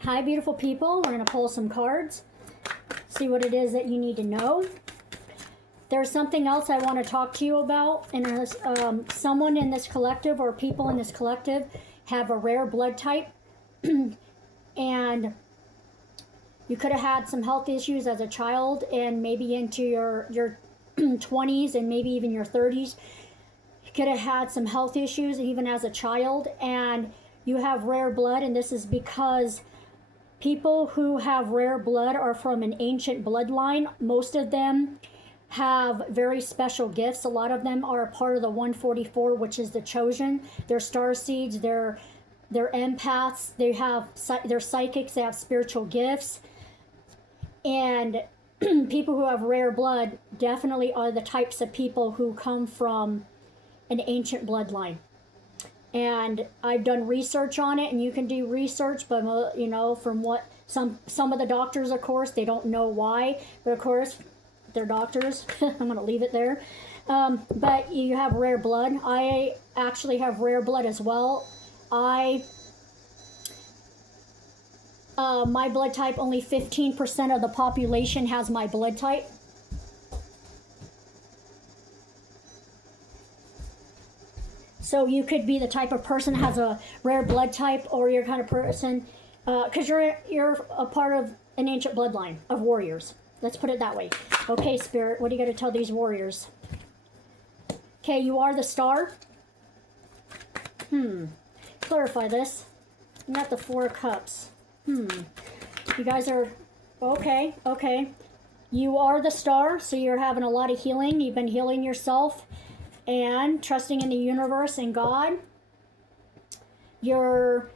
Hi, beautiful people. We're going to pull some cards, see what it is that you need to know. There's something else I want to talk to you about. And someone in this collective or people in this collective have a rare blood type. And you could have had some health issues as a child and maybe into your 20s and maybe even your 30s. You could have had some health issues even as a child, and you have rare blood, and this is because people who have rare blood are from an ancient bloodline. Most of them have very special gifts. A lot of them are a part of the 144, which is the chosen. They're starseeds, they're empaths, they're psychics, they have spiritual gifts. And people who have rare blood definitely are the types of people who come from an ancient bloodline. And I've done research on it, and you can do research, but from what some of the doctors, of course, they don't know why, but of course they're doctors. I'm going to leave it there. But you have rare blood. I actually have rare blood as well. My blood type, only 15% of the population has my blood type. So you could be the type of person that has a rare blood type, or you're kind of person, because you're a part of an ancient bloodline of warriors. Let's put it that way. Okay, Spirit, what do you got to tell these warriors? Okay, you are the star. Clarify this. You got the Four of Cups. You guys are, okay. You are the star, so you're having a lot of healing. You've been healing yourself and trusting in the universe and God. You're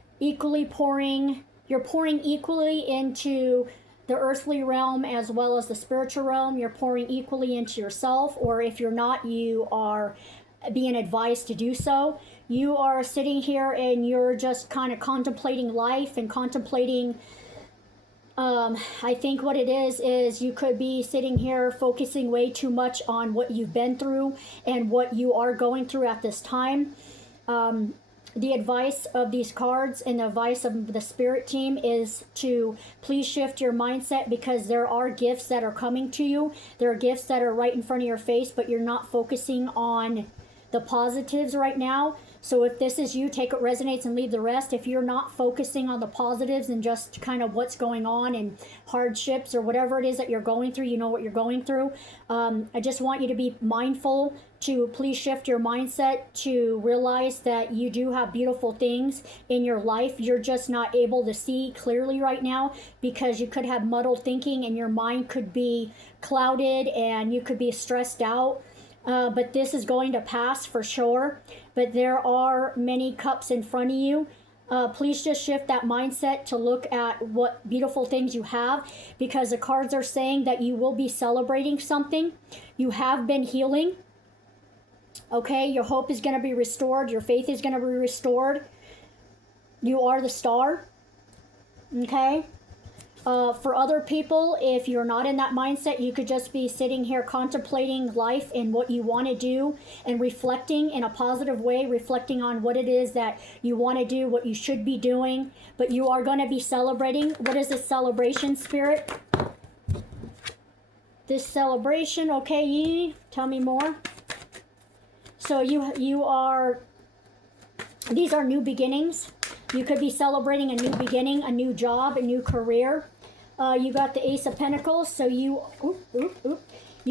pouring equally into the earthly realm as well as the spiritual realm. You're pouring equally into yourself, or if you're not, you are being advised to do so. You are sitting here and you're just kind of contemplating life and contemplating, I think what it is you could be sitting here focusing way too much on what you've been through and what you are going through at this time. The advice of these cards and the advice of the spirit team is to please shift your mindset, because there are gifts that are coming to you. There are gifts that are right in front of your face, but you're not focusing on the positives right now. So if this is you, take what resonates and leave the rest. If you're not focusing on the positives and just kind of what's going on and hardships or whatever it is that you're going through, you know what you're going through. I just want you to be mindful to please shift your mindset to realize that you do have beautiful things in your life. You're just not able to see clearly right now because you could have muddled thinking and your mind could be clouded and you could be stressed out. But this is going to pass for sure. But there are many cups in front of you. Please just shift that mindset to look at what beautiful things you have, because the cards are saying that you will be celebrating something. You have been healing. Okay, your hope is going to be restored. Your faith is going to be restored. You are the star. Okay. For other people, if you're not in that mindset, you could just be sitting here contemplating life and what you want to do and reflecting in a positive way, reflecting on what it is that you want to do, what you should be doing. But you are going to be celebrating. What is this celebration, Spirit? This celebration, okay, tell me more. So you are, these are new beginnings. You could be celebrating a new beginning, a new job, a new career. You got the Ace of Pentacles, so you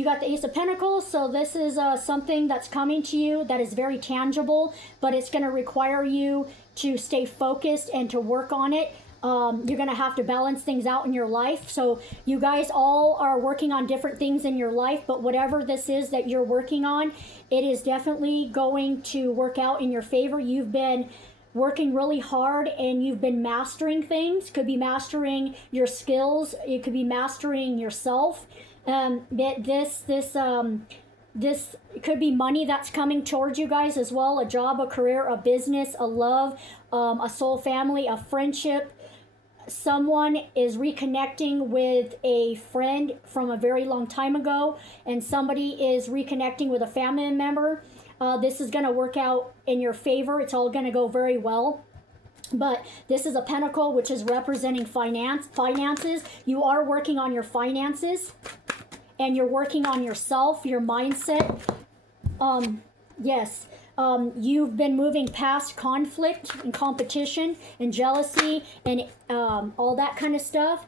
got the Ace of Pentacles, so this is something that's coming to you that is very tangible, but it's going to require you to stay focused and to work on it. You're going to have to balance things out in your life. So you guys all are working on different things in your life, but whatever this is that you're working on, it is definitely going to work out in your favor. You've been working really hard and you've been mastering things. Could be mastering your skills. It could be mastering yourself. This could be money that's coming towards you guys as well. A job, a career, a business, a love, a soul family, a friendship. Someone is reconnecting with a friend from a very long time ago, and somebody is reconnecting with a family member. This is going to work out in your favor. It's all going to go very well. But this is a pentacle, which is representing finances. You are working on your finances, and you're working on yourself, your mindset. Yes. You've been moving past conflict and competition and jealousy and all that kind of stuff.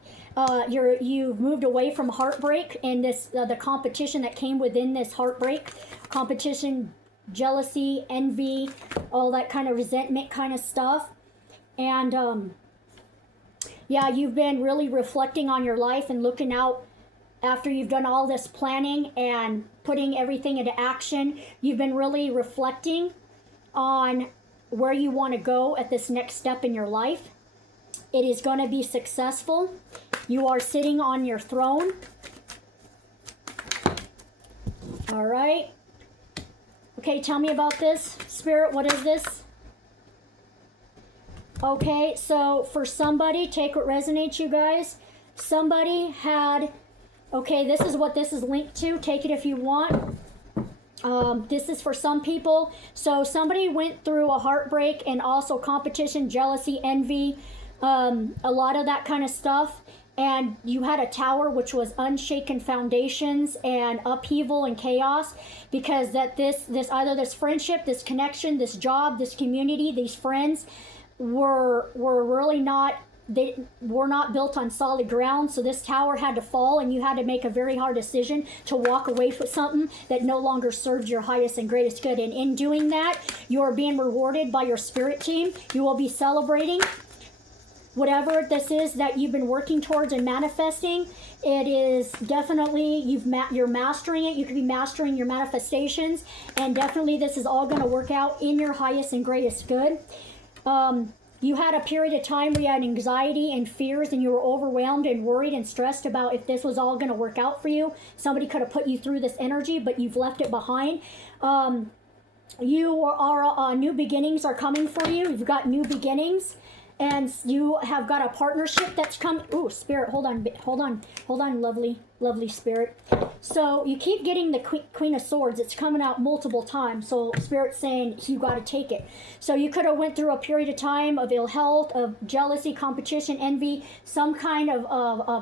You've moved away from heartbreak and this the competition that came within this heartbreak, competition, jealousy, envy, all that kind of resentment kind of stuff. And yeah, you've been really reflecting on your life and looking out after you've done all this planning and putting everything into action. You've been really reflecting on where you want to go at this next step in your life. It is going to be successful. You are sitting on your throne. All right. Okay, tell me about this. Spirit, what is this? Okay, so for somebody, take what resonates, you guys. Somebody had... Okay, this is what this is linked to. Take it if you want. This is for some people. So somebody went through a heartbreak and also competition, jealousy, envy, a lot of that kind of stuff. And you had a tower which was unshaken foundations and upheaval and chaos, because that this either this friendship, this connection, this job, this community, these friends were really not... They were not built on solid ground, so this tower had to fall, and you had to make a very hard decision to walk away from something that no longer served your highest and greatest good. And in doing that, you are being rewarded by your spirit team. You will be celebrating whatever this is that you've been working towards and manifesting. It is definitely, you're mastering it. You could be mastering your manifestations, and definitely this is all going to work out in your highest and greatest good. You had a period of time where you had anxiety and fears, and you were overwhelmed and worried and stressed about if this was all going to work out for you. Somebody could have put you through this energy, but you've left it behind. New beginnings are coming for you. You've got new beginnings, and you have got a partnership that's coming. Ooh, Spirit, hold on, lovely Spirit. So you keep getting the Queen of Swords. It's coming out multiple times. So Spirit's saying you got to take it. So you could have went through a period of time of ill health, of jealousy, competition, envy, some kind of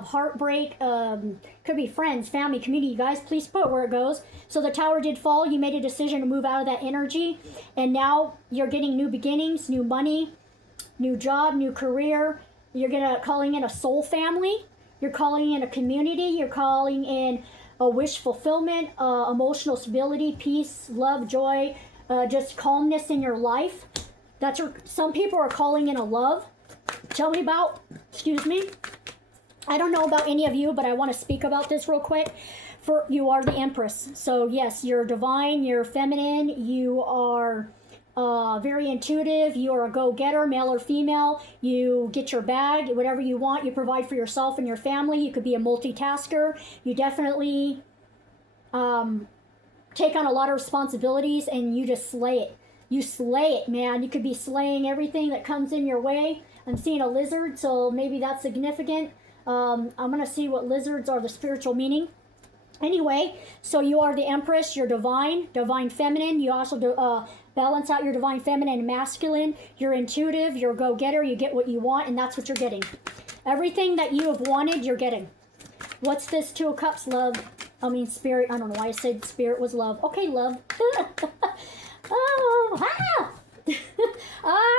heartbreak. Could be friends, family, community. You guys, please put where it goes. So the tower did fall. You made a decision to move out of that energy, and now you're getting new beginnings, new money, new job, new career. You're calling in a soul family. You're calling in a community. You're calling in a wish fulfillment, emotional stability, peace, love, joy, just calmness in your life. Some people are calling in a love. Tell me about, excuse me. I don't know about any of you, but I want to speak about this real quick. For you are the Empress. So yes, you're divine, you're feminine, you are very intuitive, you're a go-getter, male or female. You get your bag, whatever you want, you provide for yourself and your family. You could be a multitasker. You definitely take on a lot of responsibilities, and you just slay it. You slay it, man. You could be slaying everything that comes in your way. I'm seeing a lizard, so maybe that's significant. I'm going to see what lizards are, the spiritual meaning. Anyway, so you are the Empress, you're divine feminine. You also balance out your divine feminine and masculine. You're intuitive, you're a go-getter, you get what you want, and that's what you're getting. Everything that you have wanted, you're getting. What's this Two of Cups, love? Spirit. I don't know why I said spirit was love. Okay, love.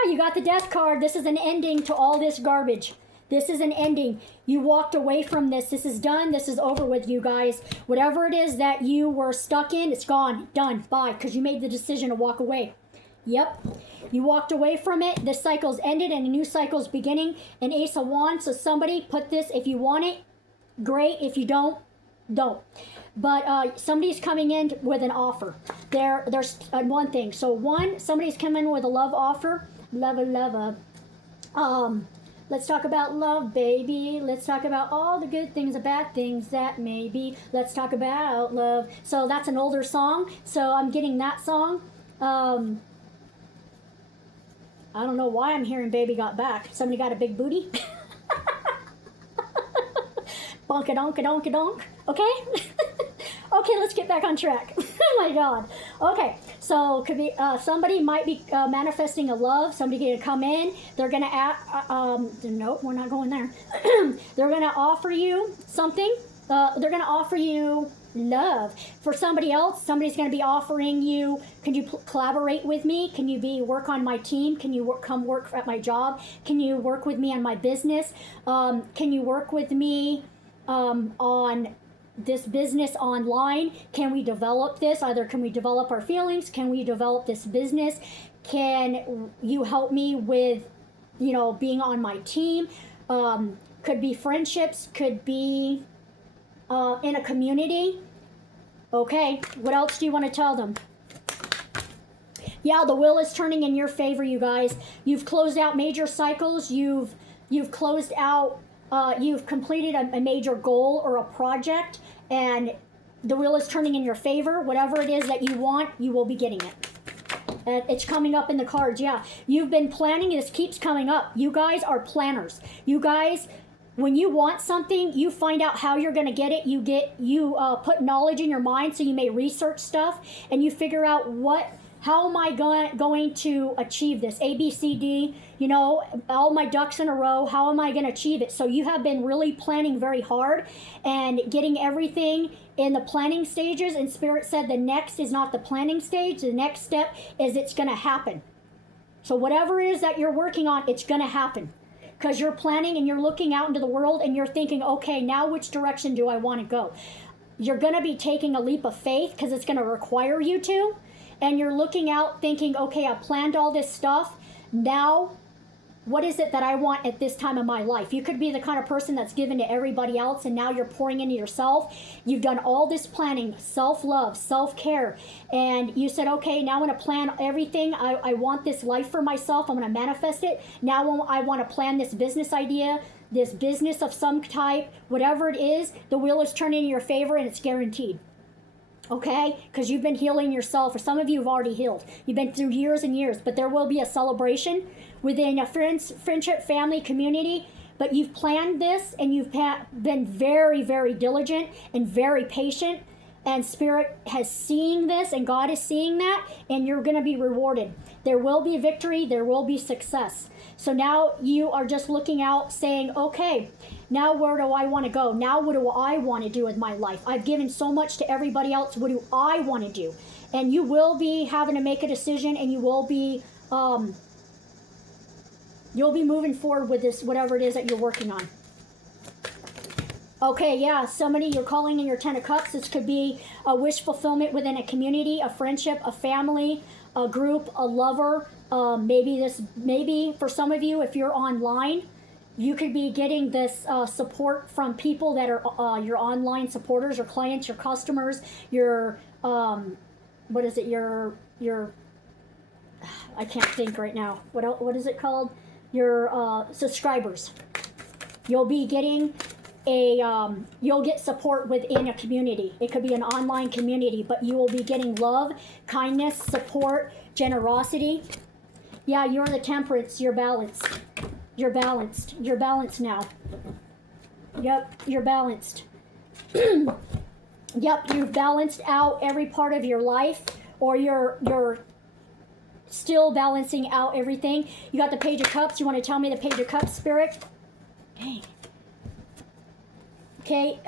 You got the Death card. This is an ending to all this garbage. This is an ending. You walked away from this. This is done. This is over with, you guys. Whatever it is that you were stuck in, it's gone. Done. Bye. Because you made the decision to walk away. Yep. You walked away from it. This cycle's ended and a new cycle's beginning. An Ace of Wands. So somebody put this, if you want it, great. If you don't, don't. But somebody's coming in with an offer. There's one thing. So somebody's coming in with a love offer. Love. Let's talk about love, baby. Let's talk about all the good things, the bad things that may be. Let's talk about love. So that's an older song. So I'm getting that song. I don't know why I'm hearing Baby Got Back. Somebody got a big booty? Bonka-donk-a-donk-a-donk. Okay? Okay, let's get back on track. Oh my God. Okay, So could be somebody might be manifesting a love. Somebody going to come in. They're going to nope, we're not going there. They're going to offer you something. They're going to offer you love. For somebody else, somebody's going to be offering you, can you collaborate with me? Can you work on my team? Can you come work at my job? Can you work with me on my business? Can you work with me on this business online? Can we develop this? Either can we develop our feelings? Can we develop this business? Can you help me with, being on my team? Could be friendships, could be in a community. Okay, what else do you want to tell them? Yeah, the wheel is turning in your favor, you guys. You've closed out major cycles. You've closed out, you've completed a major goal or a project, and the wheel is turning in your favor. Whatever it is that you want, you will be getting it. And it's coming up in the cards, yeah. You've been planning, this keeps coming up. You guys are planners. You guys, when you want something, you find out how you're going to get it. You put knowledge in your mind, so you may research stuff, and you figure out how am I going to achieve this? A, B, C, D, all my ducks in a row. How am I going to achieve it? So you have been really planning very hard and getting everything in the planning stages. And Spirit said the next is not the planning stage. The next step is it's going to happen. So whatever it is that you're working on, it's going to happen. Because you're planning and you're looking out into the world and you're thinking, okay, now which direction do I want to go? You're going to be taking a leap of faith because it's going to require you to. And you're looking out thinking, okay, I planned all this stuff. Now, what is it that I want at this time of my life? You could be the kind of person that's given to everybody else, and now you're pouring into yourself. You've done all this planning, self-love, self-care, and you said, okay, now I'm going to plan everything. I want this life for myself. I'm going to manifest it. Now I want to plan this business idea, this business of some type, whatever it is. The wheel is turning in your favor, and it's guaranteed. Okay? Because you've been healing yourself. For some of you have already healed. You've been through years and years, but there will be a celebration within a friendship, family, community. But you've planned this, and you've been very, very diligent and very patient. And Spirit has seen this, and God is seeing that, and you're going to be rewarded. There will be victory. There will be success. So now you are just looking out saying, okay, now where do I want to go? Now what do I want to do with my life? I've given so much to everybody else. What do I want to do? And you will be having to make a decision, and you will be you'll be moving forward with this, whatever it is that you're working on. Okay, yeah, somebody, you're calling in your 10 of Cups. This could be a wish fulfillment within a community, a friendship, a family, a group, a lover. Maybe for some of you, if you're online, you could be getting this support from people that are your online supporters, your clients, your customers, your, your, I can't think right now. What is it called? Your subscribers. You'll be getting you'll get support within a community. It could be an online community, but you will be getting love, kindness, support, generosity. Yeah, you're the Temperance. You're balanced. You're balanced. You're balanced now. Yep, you're balanced. Yep, you've balanced out every part of your life, or you're still balancing out everything. You got the Page of Cups. You want to tell me the Page of Cups, Spirit? Dang. Okay,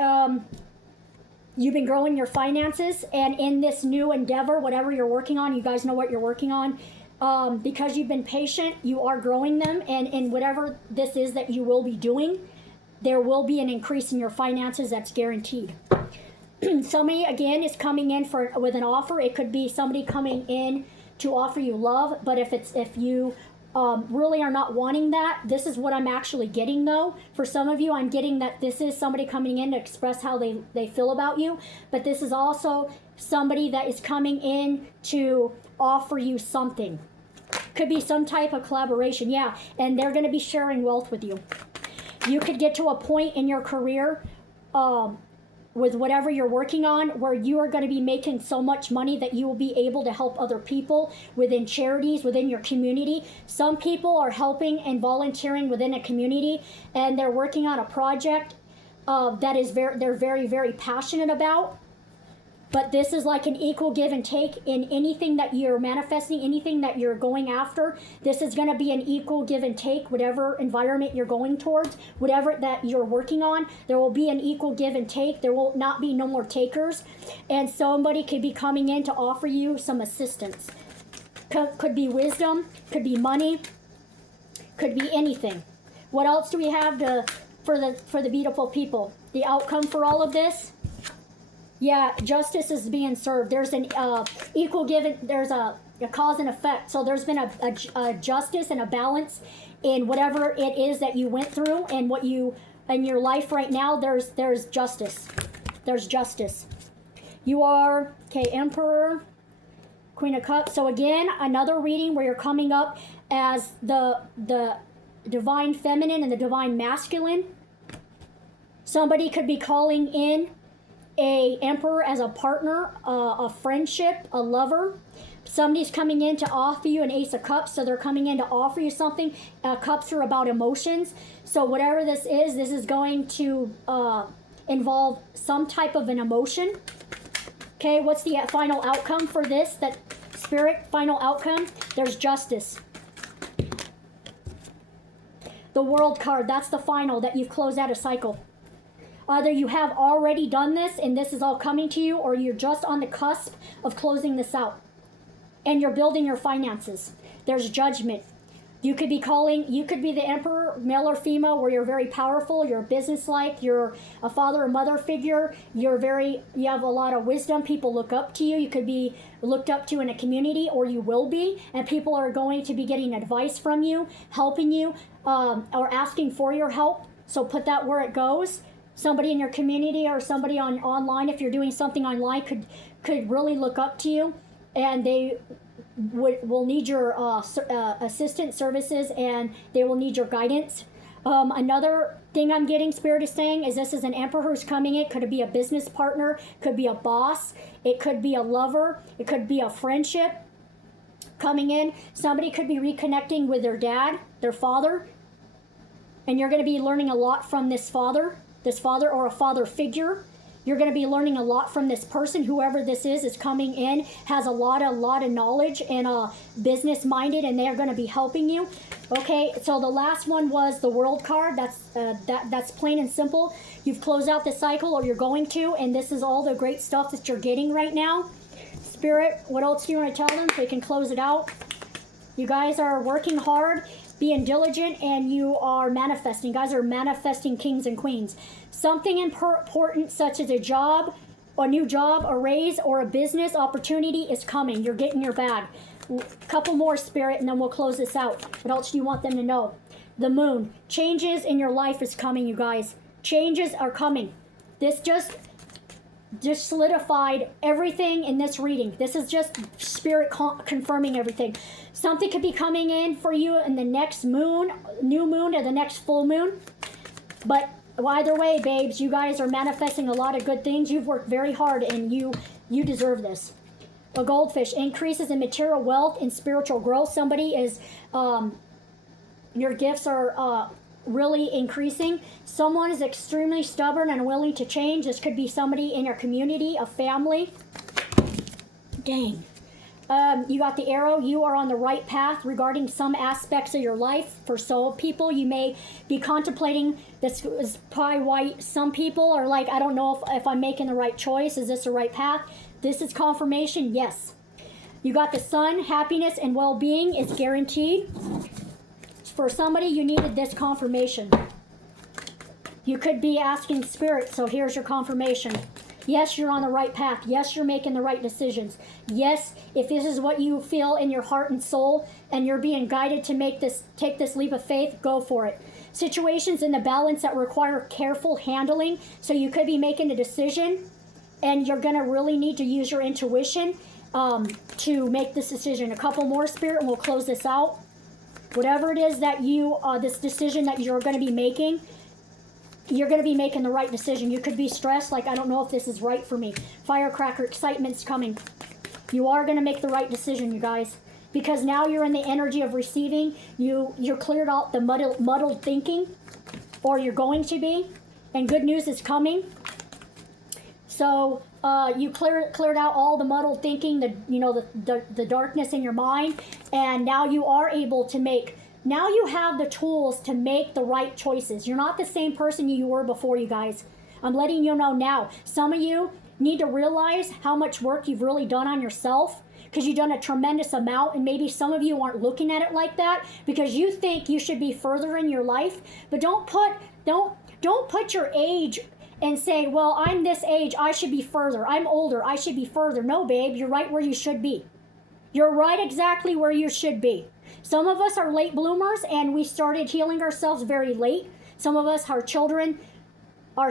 you've been growing your finances, and in this new endeavor, whatever you're working on, you guys know what you're working on. Because you've been patient, you are growing them, and in whatever this is that you will be doing, there will be an increase in your finances that's guaranteed. Somebody, again, is coming in with an offer. It could be somebody coming in to offer you love, but if you really are not wanting that, this is what I'm actually getting, though. For some of you, I'm getting that this is somebody coming in to express how they feel about you, but this is also somebody that is coming in to offer you something. Could be some type of collaboration, yeah, and they're going to be sharing wealth with you. You could get to a point in your career with whatever you're working on where you are going to be making so much money that you will be able to help other people within charities, within your community. Some people are helping and volunteering within a community, and they're working on a project that they're very, very passionate about. But this is like an equal give and take in anything that you're manifesting, anything that you're going after. This is going to be an equal give and take, whatever environment you're going towards, whatever that you're working on. There will be an equal give and take. There will not be no more takers. And somebody could be coming in to offer you some assistance. Could be wisdom, could be money, could be anything. What else do we have for the beautiful people? The outcome for all of this? Yeah, justice is being served. There's an equal given. There's a cause and effect. So there's been a justice and a balance in whatever it is that you went through, and what you in your life right now. There's justice. There's justice. You are Emperor, Queen of Cups. So again, another reading where you're coming up as the divine feminine and the divine masculine. Somebody could be calling in a Emperor as a partner, a friendship, a lover. Somebody's coming in to offer you an Ace of Cups, so they're coming in to offer you something. Cups are about emotions. So whatever this is going to involve some type of an emotion. Okay, what's the final outcome for this? That Spirit, final outcome? There's justice. The World card, that's the final, that you've closed out a cycle. Either you have already done this and this is all coming to you, or you're just on the cusp of closing this out. And you're building your finances. There's judgment. You could be the Emperor, male or female, where you're very powerful, you're businesslike, you're a father or mother figure, you have a lot of wisdom, people look up to you. You could be looked up to in a community, or you will be, and people are going to be getting advice from you, helping you, or asking for your help. So put that where it goes. Somebody in your community or somebody online, if you're doing something online, could really look up to you, and they will need your assistant services, and they will need your guidance. Another thing I'm getting, Spirit is saying, is this is an Emperor who's coming in. Could it be a business partner? Could be a boss. It could be a lover. It could be a friendship coming in. Somebody could be reconnecting with their dad, their father, and you're going to be learning a lot from this father or a father figure. You're going to be learning a lot from this person. Whoever this is coming in, has a lot of knowledge and business minded, and they're going to be helping you. Okay, so the last one was the World card. That's plain and simple. You've closed out the cycle, or you're going to, and this is all the great stuff that you're getting right now. Spirit, what else do you want to tell them so we can close it out? You guys are working hard, being diligent, and you are manifesting. You guys are manifesting kings and queens. Something important, such as a job, a new job, a raise, or a business opportunity is coming. You're getting your bag. A couple more, Spirit, and then we'll close this out. What else do you want them to know? The Moon. Changes in your life is coming, you guys. Changes are coming. This just solidified everything in this reading. This is just Spirit confirming everything. Something could be coming in for you in the next moon, new moon, or the next full moon. But either way, babes, you guys are manifesting a lot of good things. You've worked very hard, and you deserve this. A Goldfish. Increases in material wealth and spiritual growth. Somebody is, your gifts are really increasing. Someone is extremely stubborn and willing to change. This could be somebody in your community, a family. Dang. You got the Arrow. You are on the right path regarding some aspects of your life. For some people, you may be contemplating, this is probably why some people are like, I don't know if I'm making the right choice. Is this the right path? This is confirmation, yes. You got the Sun. Happiness and well-being is guaranteed. For somebody, you needed this confirmation. You could be asking Spirit, so here's your confirmation. Yes, you're on the right path. Yes, you're making the right decisions. Yes, if this is what you feel in your heart and soul, and you're being guided to take this leap of faith, go for it. Situations in the balance that require careful handling, so you could be making a decision, and you're going to really need to use your intuition to make this decision. A couple more, Spirit, and we'll close this out. Whatever it is that this decision that you're going to be making, you're going to be making the right decision. You could be stressed, like, I don't know if this is right for me. Firecracker, excitement's coming. You are going to make the right decision, you guys. Because now you're in the energy of receiving. You're cleared out the muddled thinking, or you're going to be. And good news is coming. So you cleared out all the muddled thinking, the darkness in your mind, and now you are able to make. Now you have the tools to make the right choices. You're not the same person you were before, you guys. I'm letting you know now. Some of you need to realize how much work you've really done on yourself, because you've done a tremendous amount, and maybe some of you aren't looking at it like that because you think you should be further in your life. But don't put your age and say, well, I'm this age, I should be further. I'm older, I should be further. No, babe, you're right where you should be. You're right exactly where you should be. Some of us are late bloomers, and we started healing ourselves very late. Some of us, our children, are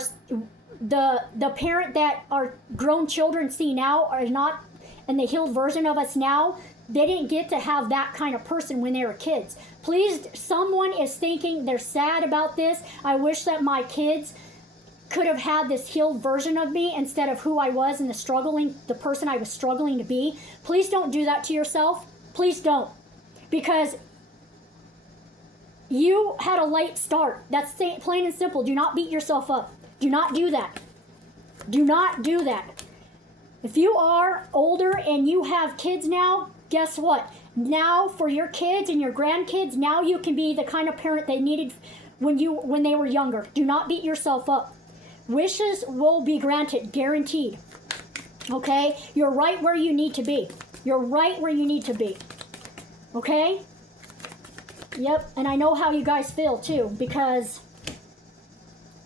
the parent that our grown children see now are not, and the healed version of us now, they didn't get to have that kind of person when they were kids. Please, someone is thinking they're sad about this. I wish that my kids could have had this healed version of me instead of who I was and the person I was struggling to be. Please don't do that to yourself. Please don't. Because you had a late start. That's plain and simple. Do not beat yourself up. Do not do that. Do not do that. If you are older and you have kids now, guess what? Now for your kids and your grandkids, now you can be the kind of parent they needed when they were younger. Do not beat yourself up. Wishes will be granted, guaranteed. Okay? You're right where you need to be. You're right where you need to be. Okay? Yep, and I know how you guys feel too, because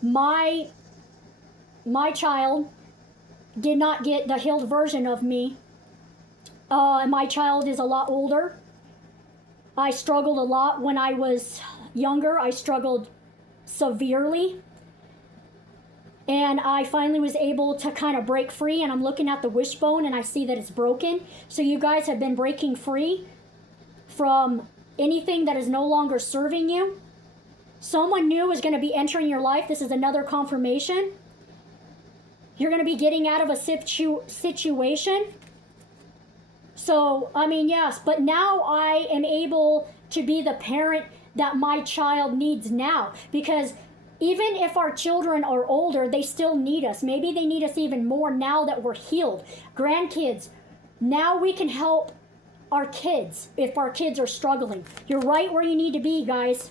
my child did not get the healed version of me. And my child is a lot older. I struggled a lot when I was younger. I struggled severely. And I finally was able to kind of break free, and I'm looking at the wishbone and I see that it's broken. So you guys have been breaking free from anything that is no longer serving you. Someone new is going to be entering your life. This is another confirmation. You're going to be getting out of a situation. So, I mean, yes, but now I am able to be the parent that my child needs now, because even if our children are older, they still need us. Maybe they need us even more now that we're healed. Grandkids, now we can help our kids if our kids are struggling. You're right where you need to be, guys.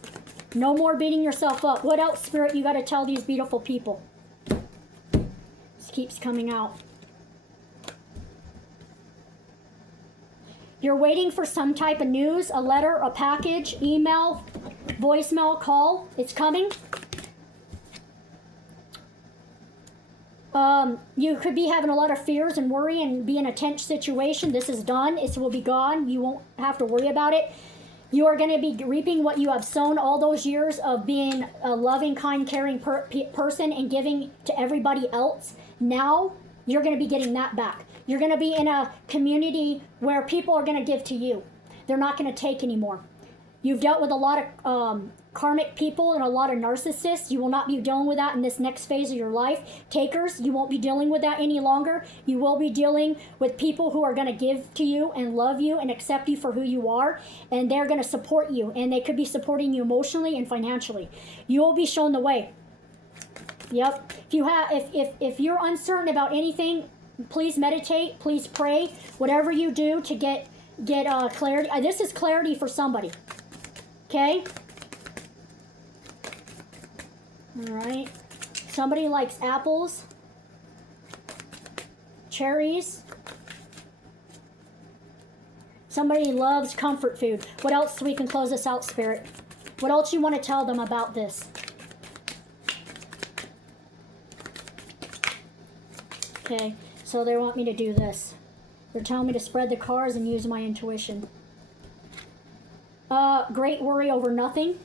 No more beating yourself up. What else, Spirit, you got to tell these beautiful people? This keeps coming out. You're waiting for some type of news, a letter, a package, email, voicemail, call. It's coming. You could be having a lot of fears and worry and be in a tense situation. This is done. It will be gone. You won't have to worry about it. You are going to be reaping what you have sown all those years of being a loving, kind, caring person and giving to everybody else. Now, you're going to be getting that back. You're going to be in a community where people are going to give to you. They're not going to take anymore. You've dealt with a lot of karmic people and a lot of narcissists. You will not be dealing with that in this next phase of your life. Takers, you won't be dealing with that any longer. You will be dealing with people who are going to give to you and love you and accept you for who you are, and they're going to support you, and they could be supporting you emotionally and financially. You will be shown the way. Yep. If you're uncertain about anything, please meditate, please pray, whatever you do to get clarity. This is clarity for somebody. Okay? All right. Somebody likes apples, cherries. Somebody loves comfort food. What else so we can close this out, Spirit? What else you want to tell them about this? Okay, so they want me to do this. They're telling me to spread the cards and use my intuition. Great worry over nothing.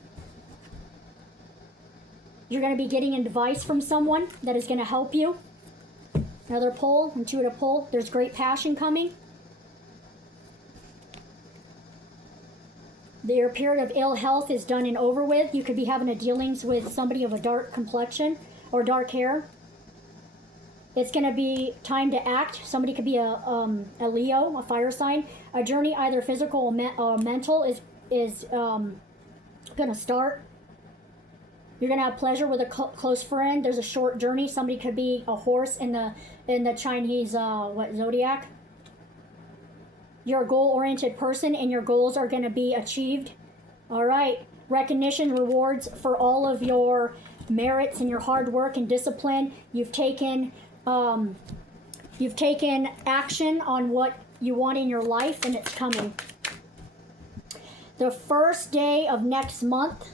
You're going to be getting advice from someone that is going to help you. Another pull, intuitive pull. There's great passion coming. Your period of ill health is done and over with. You could be having a dealings with somebody of a dark complexion or dark hair. It's going to be time to act. Somebody could be a Leo, a fire sign. A journey, either physical or mental, is going to start. You're going to have pleasure with a close friend. There's a short journey. Somebody could be a horse in the Chinese zodiac. You're a goal-oriented person, and your goals are going to be achieved. All right. Recognition, rewards for all of your merits and your hard work and discipline. You've taken action on what you want in your life, and it's coming. The first day of next month,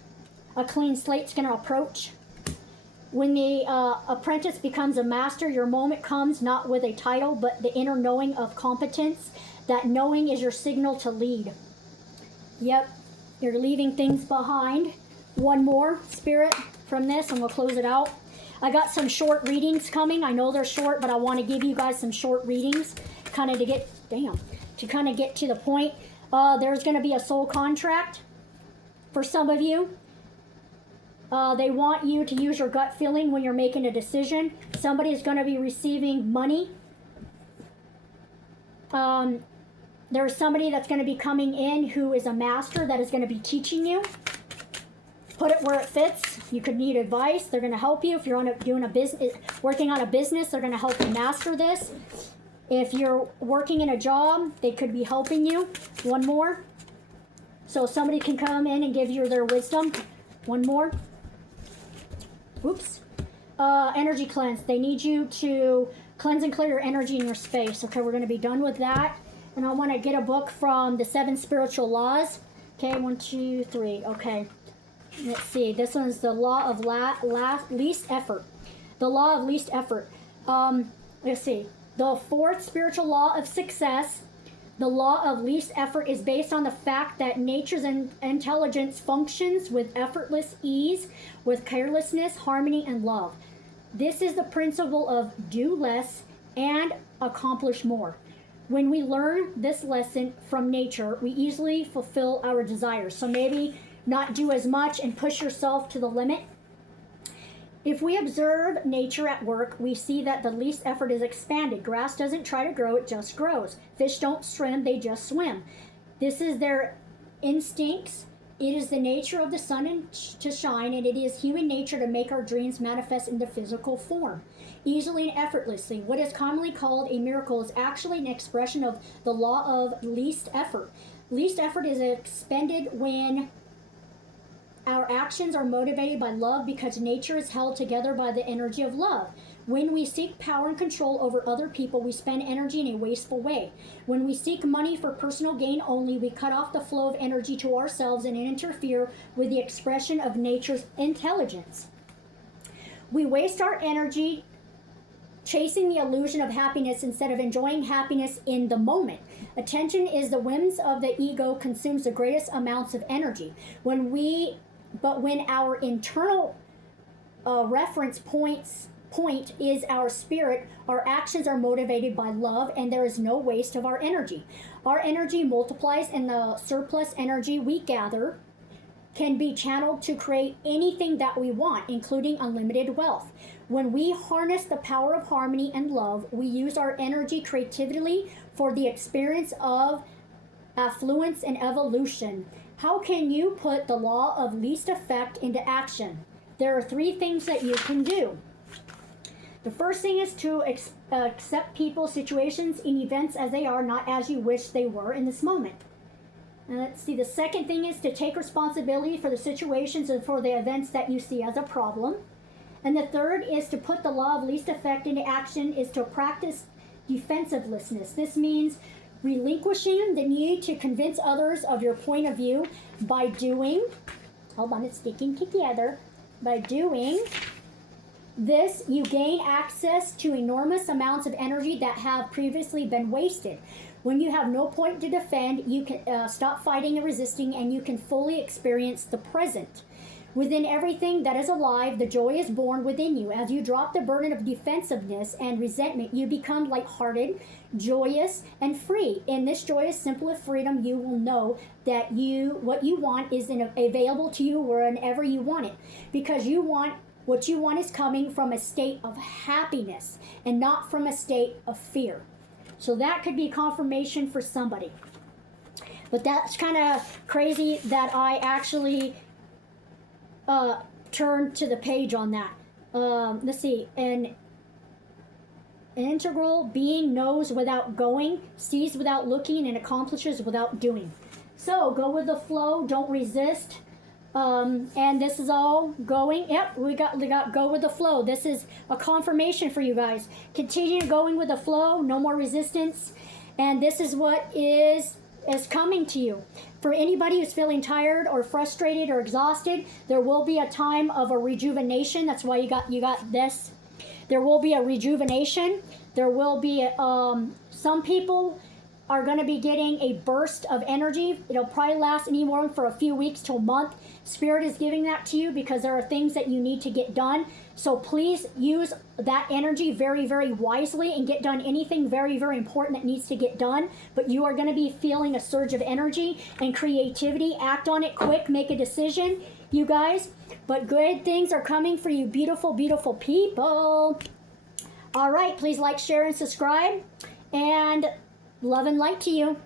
a clean slate's going to approach. When the apprentice becomes a master, your moment comes not with a title, but the inner knowing of competence. That knowing is your signal to lead. Yep, you're leaving things behind. One more, Spirit, from this, and we'll close it out. I got some short readings coming. I know they're short, but I want to give you guys some short readings, kind of to get to the point. There's going to be a soul contract for some of you. They want you to use your gut feeling when you're making a decision. Somebody is going to be receiving money. There's somebody that's going to be coming in who is a master that is going to be teaching you. Put it where it fits. You could need advice. They're going to help you. If you're working on a business, they're going to help you master this. If you're working in a job, they could be helping you. One more. So somebody can come in and give you their wisdom. One more. Oops. Energy cleanse. They need you to cleanse and clear your energy in your space. Okay, we're going to be done with that. And I want to get a book from the 7 Spiritual Laws. Okay, 1, 2, 3. Okay. Let's see. This one's the law of least effort. The law of least effort. Let's see. The 4th spiritual law of success. The law of least effort is based on the fact that nature's intelligence functions with effortless ease, with carelessness, harmony, and love. This is the principle of do less and accomplish more. When we learn this lesson from nature, we easily fulfill our desires. So maybe not do as much and push yourself to the limit. If we observe nature at work, we see that the least effort is expanded. Grass doesn't try to grow, it just grows. Fish don't swim, they just swim. This is their instincts. It is the nature of the sun to shine, and it is human nature to make our dreams manifest into physical form, easily and effortlessly. What is commonly called a miracle is actually an expression of the law of least effort. Least effort is expended when our actions are motivated by love, because nature is held together by the energy of love. When we seek power and control over other people, we spend energy in a wasteful way. When we seek money for personal gain only, we cut off the flow of energy to ourselves and interfere with the expression of nature's intelligence. We waste our energy chasing the illusion of happiness instead of enjoying happiness in the moment. Attention is the whims of the ego, consumes the greatest amounts of energy. But when our internal reference point is our spirit, our actions are motivated by love, and there is no waste of our energy. Our energy multiplies, and the surplus energy we gather can be channeled to create anything that we want, including unlimited wealth. When we harness the power of harmony and love, we use our energy creatively for the experience of affluence and evolution. How can you put the law of least effect into action? There are 3 things that you can do. The first thing is to accept people, situations, and events as they are, not as you wish they were in this moment. And let's see, the second thing is to take responsibility for the situations and for the events that you see as a problem. And the third is to put the law of least effect into action, is to practice defensivelessness. This means relinquishing the need to convince others of your point of view by doing, hold on, it's sticking together, by doing this, you gain access to enormous amounts of energy that have previously been wasted. When you have no point to defend, you can stop fighting and resisting, and you can fully experience the present. Within everything that is alive, the joy is born within you. As you drop the burden of defensiveness and resentment, you become lighthearted, joyous, and free. In this joyous, simple freedom, you will know that what you want is available to you whenever you want it, because what you want is coming from a state of happiness and not from a state of fear. So that could be confirmation for somebody. But that's kind of crazy that I actually turn to the page on that. Let's see. An integral being knows without going, sees without looking, and accomplishes without doing. So go with the flow. Don't resist. And this is all going. Yep, we got go with the flow. This is a confirmation for you guys. Continue going with the flow. No more resistance. And this is what is coming to you. For anybody who's feeling tired or frustrated or exhausted, there will be a time of a rejuvenation. That's why you got this. There will be a rejuvenation. There will be some people are going to be getting a burst of energy. It'll probably last anywhere for a few weeks to a month. Spirit is giving that to you because there are things that you need to get done. So please use that energy very, very wisely and get done anything very, very important that needs to get done. But you are going to be feeling a surge of energy and creativity. Act on it quick. Make a decision, you guys. But good things are coming for you, beautiful, beautiful people. All right, please like, share, and subscribe. And love and light to you.